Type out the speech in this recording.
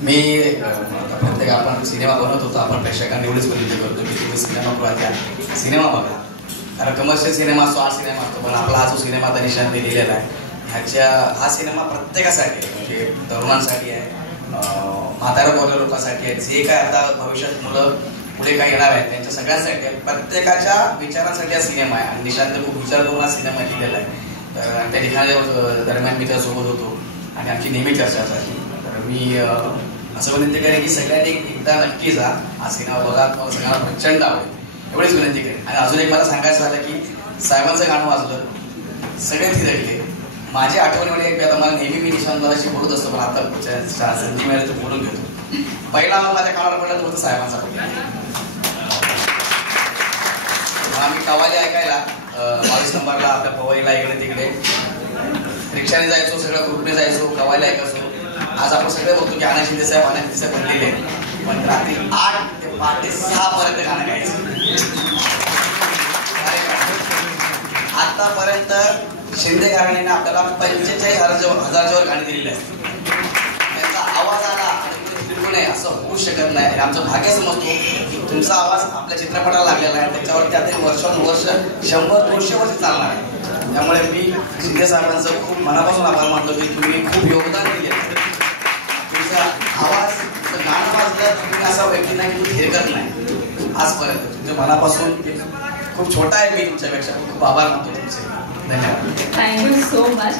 मी प्रत्येक आपण सिनेमा बनवत होतो, आपण प्रेक्षकांना एवढीच विनंती करतो की तुम्ही सिनेमागृहात या, सिनेमा बघा. कारण कमर्शियल सिनेमा असतो, हा सिनेमा असतो, पण आपला हा जो सिनेमा आता निशांनी दिलेला आहे हा सिनेमा प्रत्येकासाठी आहे. म्हणजे तरुणांसाठी आहे, म्हाताऱ्या बोलल्या लोकांसाठी आहे, जे काय आता भविष्यात मुलं पुढे काय येणार आहेत त्यांच्या सगळ्यांसाठी आहे. प्रत्येकाच्या विचारांसाठी हा सिनेमा आहे आणि निशांत खूप विचार करून हा सिनेमा लिहिलेला आहे. तर त्या लिखाणाच्या दरम्यान मी त्यासोबत होतो आणि आमची नेहमी चर्चा झाली. तर मी असं विनंती करेन की सगळ्यांनी एकदा नक्की जा, हा सिनेमा बघा, तुम्हाला सगळ्यांना प्रचंड आवडेल एवढीच विनंती करेन. आणि अजून एक मला सांगायचं झालं की साहेबांचं गाणं वाजलं, सगळे थिरकले. माझी आठवण एक आता मला नेहमी मी निशांतशी बोलत असतो, पण आता संधी मिळाली तर बोलून घेतो. पहिला माझ्या कानावर पडला होतं साहेबांचा. आम्ही कवाली ऐकायला 22 नंबरला आपल्या पवईला इकडे तिकडे रिक्षाने जायचो, सगळं ग्रुपने जायचो, कवायला ऐकायचो. आज आपण सगळे बघतो की आनंद शिंदे साहेब बनलेले, पण रात्री 8 ते पहाटे 6 पर्यंत गाणं गायचं. आतापर्यंत शिंदे घराण्याने आपल्याला 45,000च्या वर गाणी दिलेली आहेत. त्यांचा आवाज आला आणि असं होऊ शकत नाही. आमचं भाग्य समजतो तुमचा आवाज आपल्या चित्रपटाला लागलेला आहे, त्याच्यावरती आता वर्षानुवर्ष 100-200 वर्ष चालणार आहे. त्यामुळे मी शिंदे साहेबांचं खूप मनापासून आभार मानतो की तुम्ही खूप योगदान दिले. तुमचा आवाज गाणं वाजलं, तुम्ही असा व्यक्ती नाही की फिरकत नाही आजपर्यंत. तुमच्या मनापासून खूप छोटा आहे मी तुमच्यापेक्षा, खूप आभार मानतो तुमचे. धन्यवाद. Thank you so much.